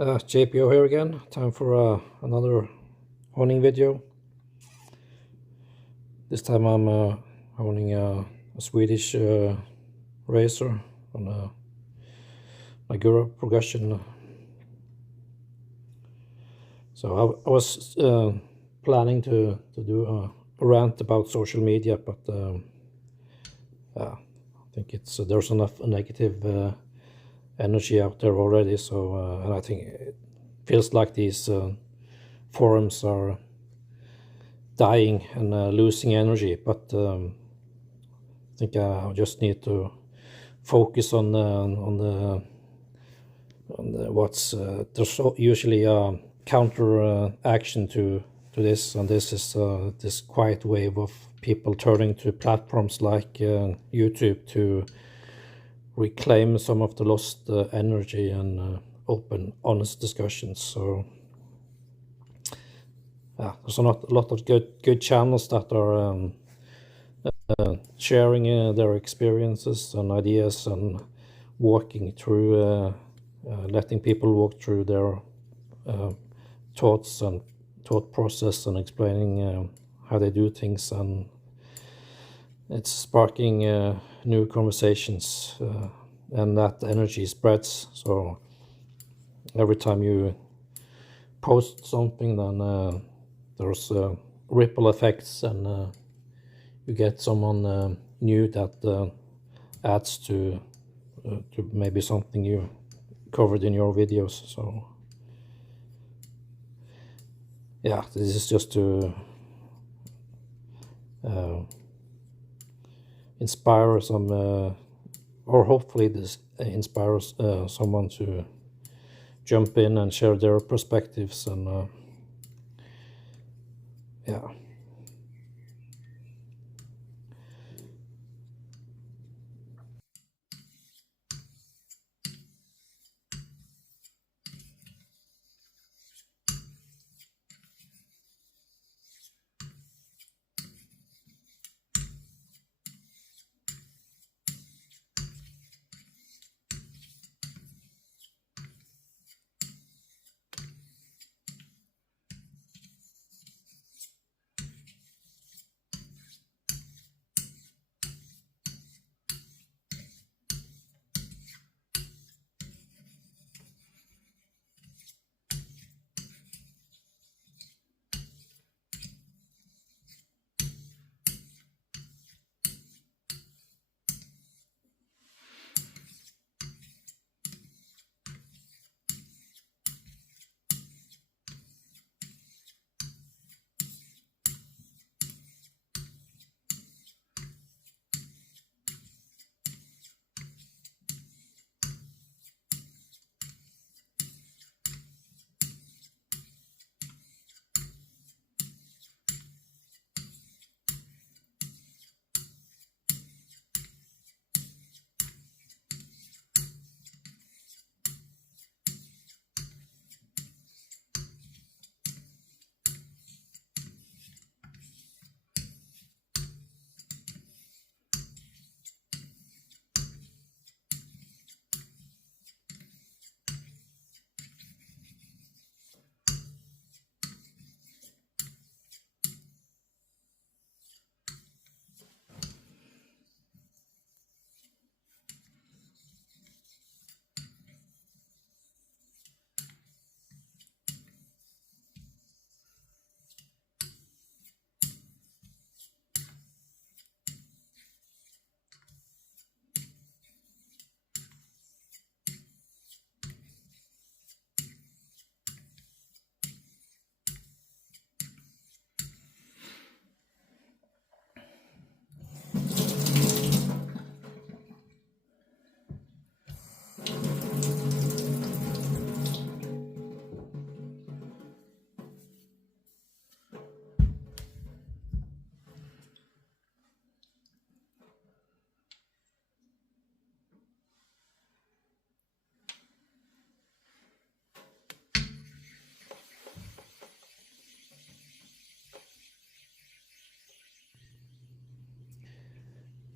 JPO here again. Time for another honing video. This time I'm honing a Swedish racer on a Magura progression. So I was planning to do a rant about social media, but I think there's enough negative energy out there already. So and I think it feels like these forums are dying and losing energy. But I think I just need to focus on what's there's usually a counter action to this, and this is this quiet wave of people turning to platforms like YouTube to reclaim some of the lost energy and open, honest discussions. So yeah, there's a lot of good channels that are sharing their experiences and ideas and walking through, letting people walk through their thoughts and thought process and explaining how they do things, and it's sparking new conversations, and that energy spreads. So every time you post something, then there's ripple effects, and you get someone new that adds to maybe something you covered in your videos. So yeah, this is just to inspire some, or hopefully this inspires someone to jump in and share their perspectives, and yeah.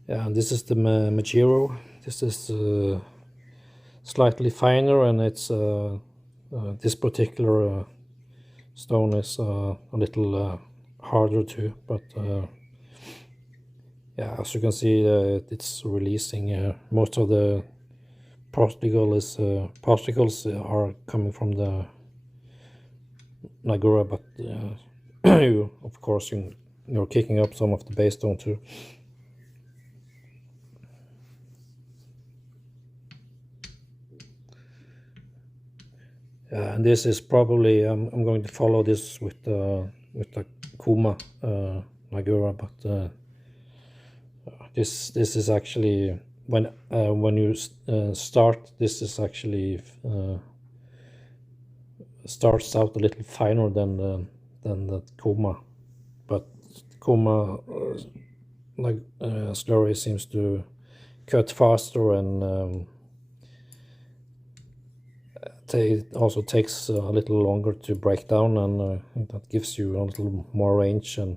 Yeah, and this is the Magiro. This is slightly finer, and it's This particular stone is a little harder too, but yeah, as you can see, it's releasing most of the particles are coming from the Nagura, but you, of course, you're kicking up some of the base stone too. And this is probably I'm going to follow this with the Kuma Nagura, but this is actually when you start, this is actually starts out a little finer than the Kuma, but Kuma slurry seems to cut faster, and it also takes a little longer to break down, and that gives you a little more range. And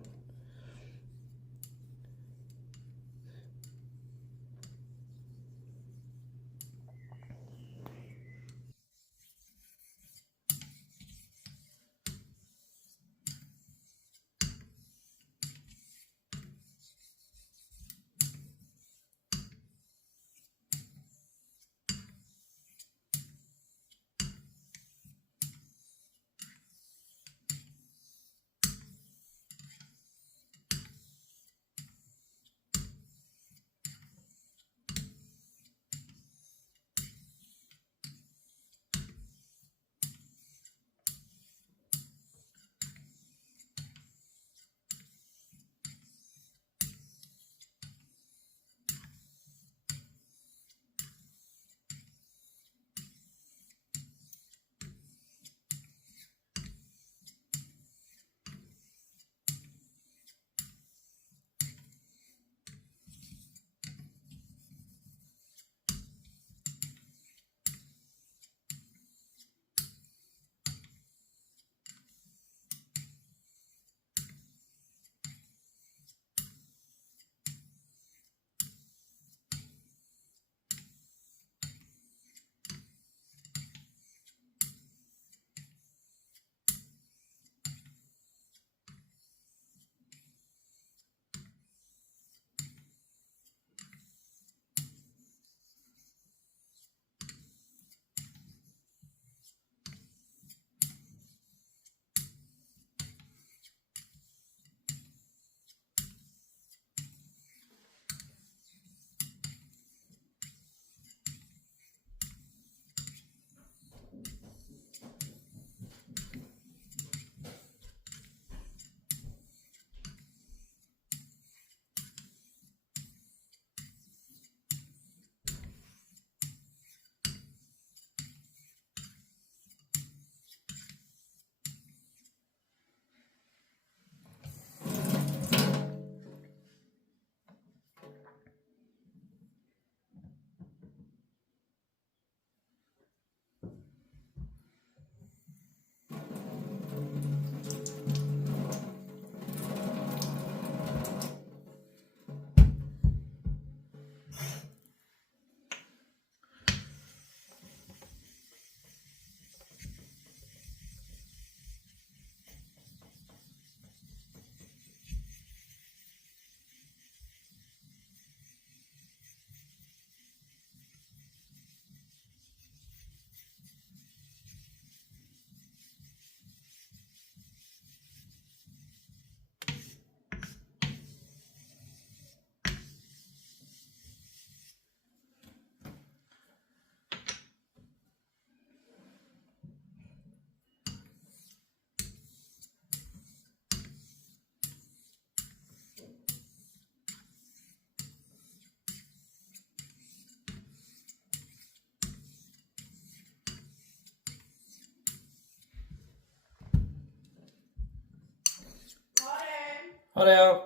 ha det, ja.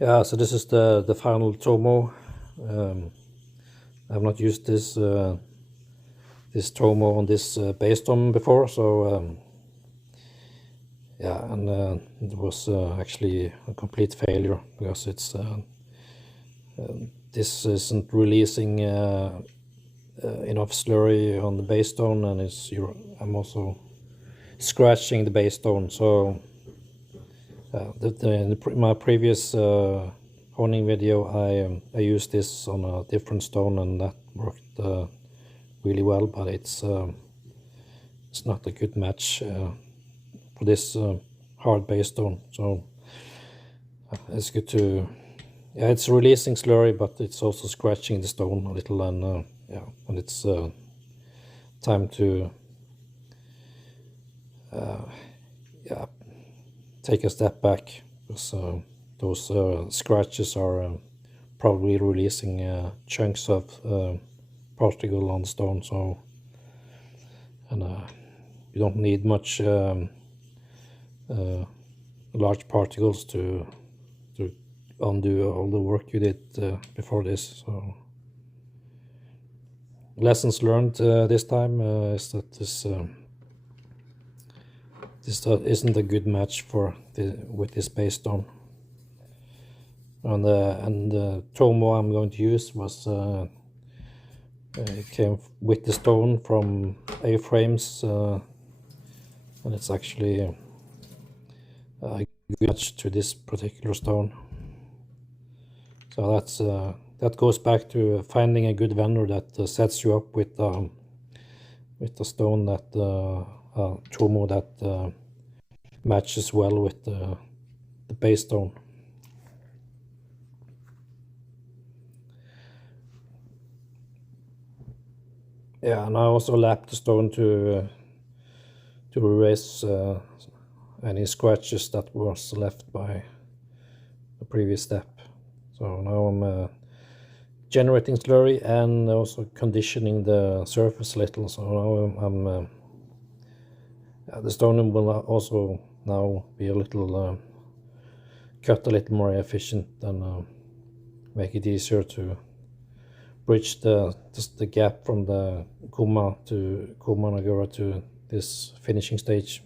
Yeah, so this is the final Tomo. I've not used this Tomo on this base dome before, so yeah, and it was actually a complete failure because it's this isn't releasing enough slurry on the base stone, and I'm also scratching the base stone. So in my previous honing video, I used this on a different stone, and that worked really well. But it's not a good match for this hard base stone. So it's good to, yeah, it's releasing slurry, but it's also scratching the stone a little, and yeah, and it's time to yeah, take a step back, because those scratches are probably releasing chunks of particle on the stone. So, and you don't need much large particles to undo all the work you did before this. So lessons learned this time is that this isn't a good match with this base stone. And the Tomo I'm going to use was it came with the stone from A-frames, and it's actually a good match to this particular stone. So that goes back to finding a good vendor that sets you up with the stone that Tomo that matches well with the base stone. Yeah, and I also lapped the stone to erase any scratches that was left by the previous step. So now I'm generating slurry and also conditioning the surface a little. So now I'm the stone will also now be a little cut a little more efficient, and make it easier to bridge the gap from the Kuma Nagura to this finishing stage.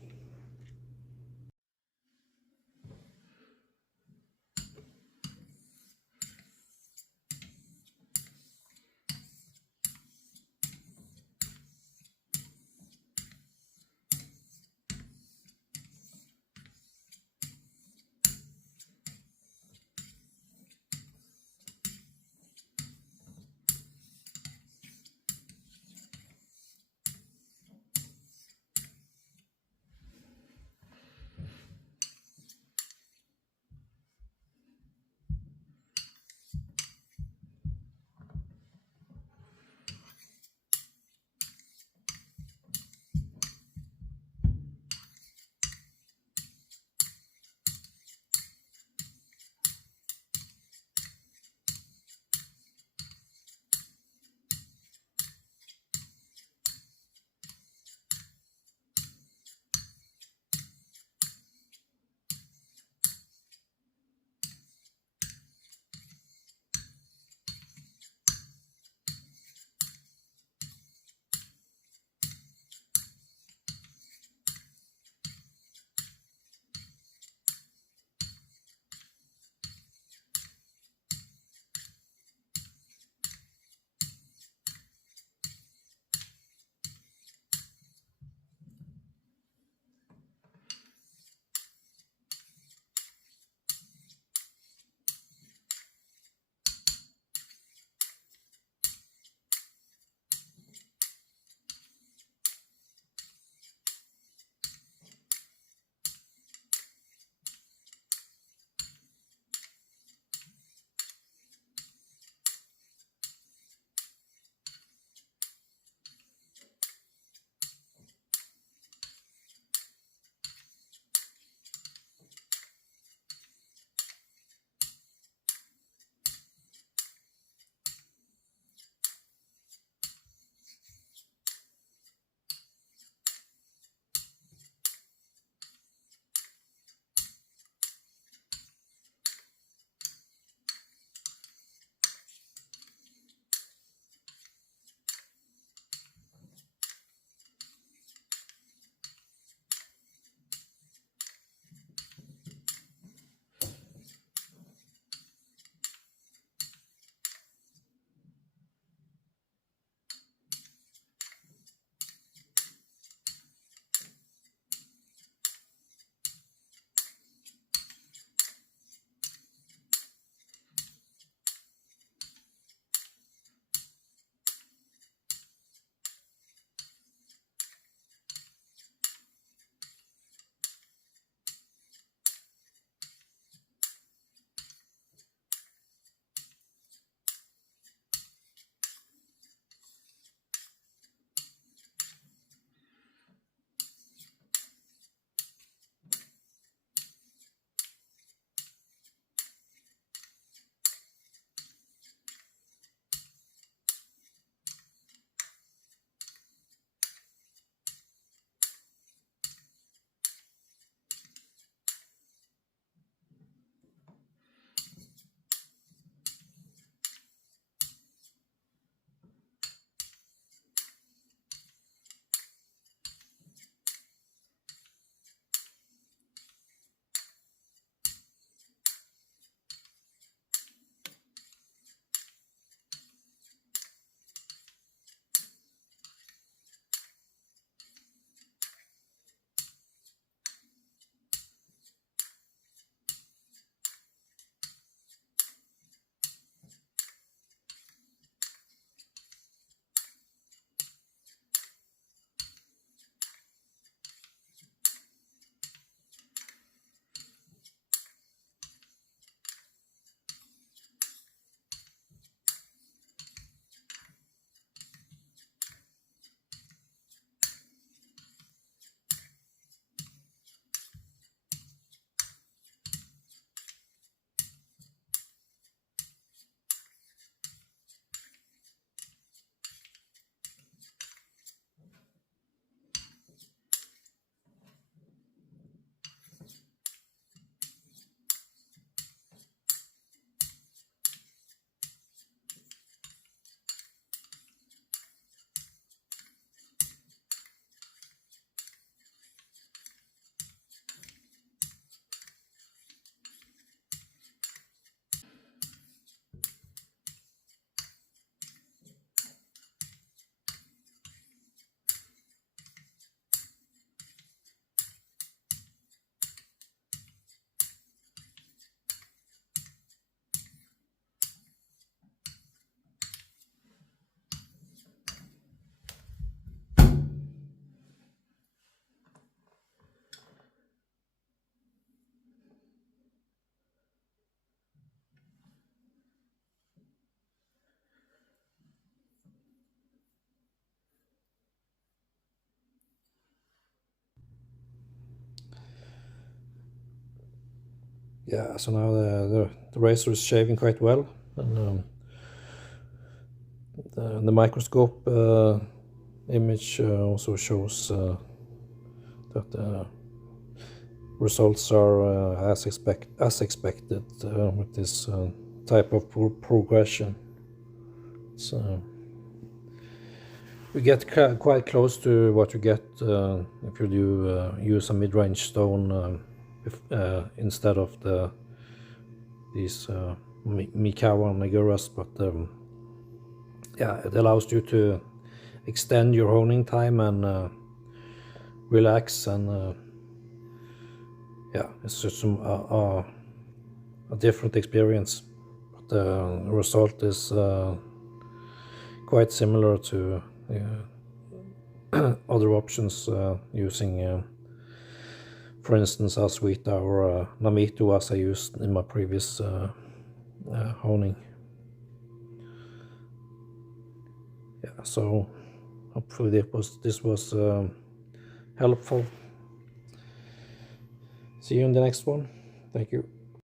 Yeah, so now the razor is shaving quite well, and the microscope image also shows that the results are as expected with this type of progression. So we get quite close to what you get if you do use a mid-range stone instead of these Mikawa and Naguras, but yeah, it allows you to extend your honing time and relax, and yeah, it's just a different experience, but the result is quite similar to other options using for instance Azuita or Namito, as I used in my previous honing. Yeah, so hopefully this was helpful. See you in the next one. Thank you.